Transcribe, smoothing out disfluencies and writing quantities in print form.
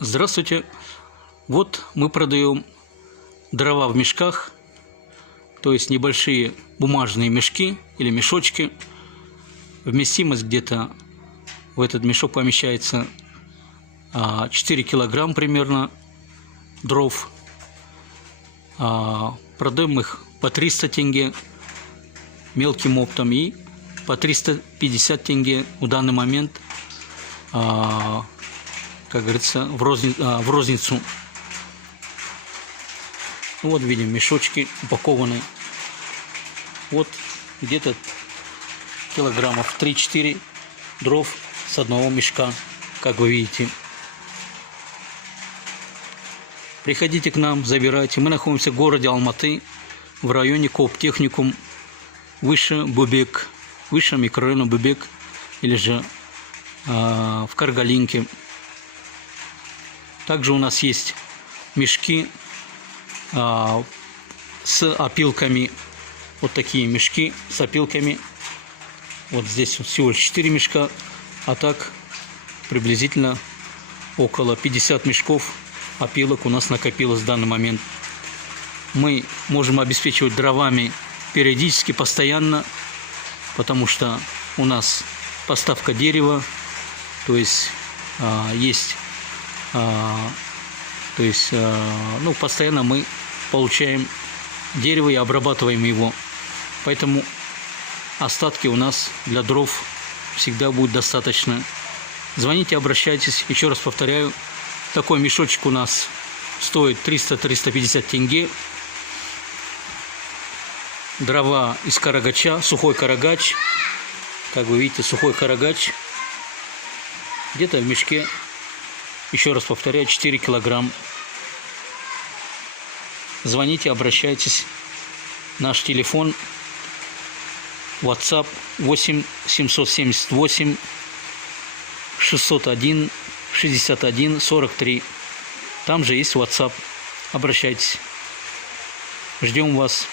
Здравствуйте! Вот мы продаем дрова в мешках, то есть небольшие бумажные мешки или мешочки. Вместимость где-то в этот мешок помещается 4 килограмм примерно дров. Продаем их по 300 тенге мелким оптом и по 350 тенге в данный момент, как говорится, в розницу. Вот видим мешочки упакованные. Вот где-то килограммов 3-4 дров с одного мешка, как вы видите. Приходите к нам, забирайте. Мы находимся в городе Алматы, в районе Кооптехникум, выше Бубек, выше микрорайона Бубек, или же в Каргалинке. Также у нас есть мешки с опилками. Вот такие мешки с опилками. Вот здесь всего лишь 4 мешка, а так приблизительно около 50 мешков опилок у нас накопилось в данный момент. Мы можем обеспечивать дровами периодически, постоянно, потому что у нас поставка дерева, то есть постоянно мы получаем дерево и обрабатываем его. Поэтому остатки у нас для дров всегда будет достаточно. Звоните, обращайтесь. Еще раз повторяю, такой мешочек у нас стоит 300-350 тенге. Дрова из карагача, сухой карагач. Как вы видите, сухой карагач. Где-то в мешке, еще раз повторяю, 4 килограмм. Звоните, обращайтесь. Наш телефон WhatsApp 8 778 601 61 43. Там же есть WhatsApp. Обращайтесь. Ждем вас.